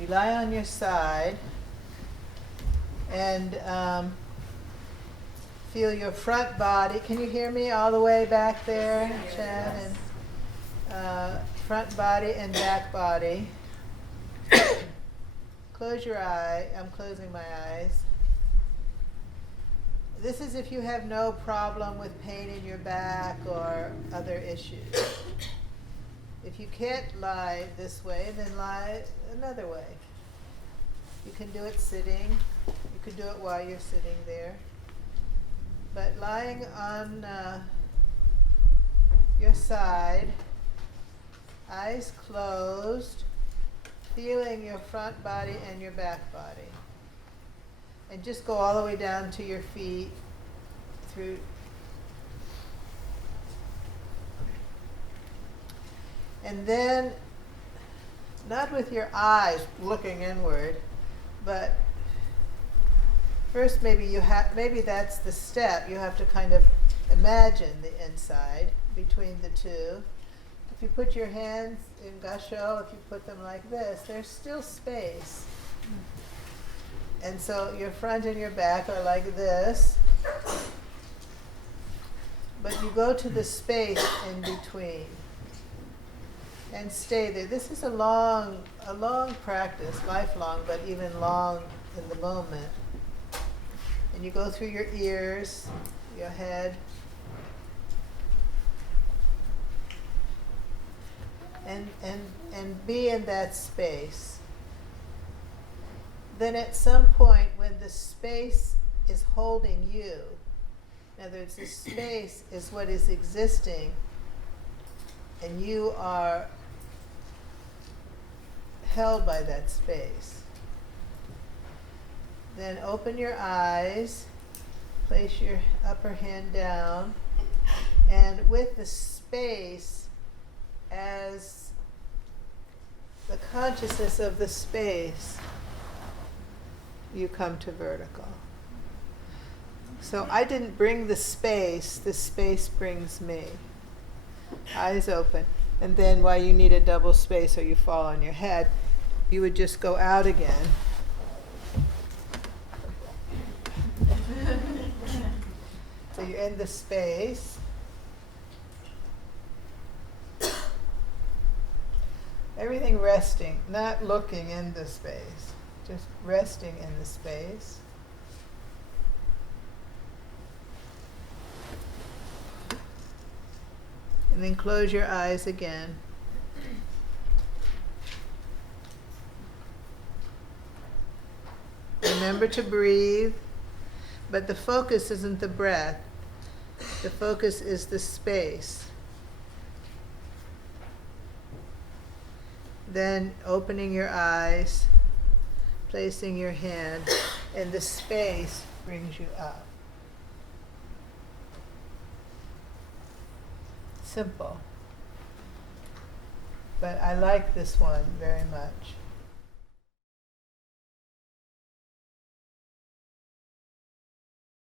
You lie on your side and feel your front body. Can you hear me all the way back there, Chen? And front body and back body. Close your eye. I'm closing my eyes. This is if you have no problem with pain in your back or other issues. If you can't lie this way, then lie another way. You can do it sitting. You can do it while you're sitting there. But lying on your side, eyes closed, feeling your front body and your back body. And just go all the way down to your feet through. And then, not with your eyes looking inward, but first maybe maybe that's the step. You have to kind of imagine the inside between the two. If you put your hands in Gassho, if you put them like this, there's still space. And so your front and your back are like this. But you go to the space in between and stay there. This is a long practice, lifelong, but even long in the moment. And you go through your ears, your head, and be in that space. Then at some point when the space is holding you, in other words, the space is what is existing, and you are held by that space. Then open your eyes, place your upper hand down, and with the space as the consciousness of the space, you come to vertical. So I didn't bring the space brings me. Eyes open. And then while you need a double space or you fall on your head, you would just go out again. So you're in the space. Everything resting, not looking in the space, just resting in the space. And then close your eyes again. Remember to breathe, but the focus isn't the breath. The focus is the space. Then opening your eyes, placing your hand, and the space brings you up. Simple. But I like this one very much.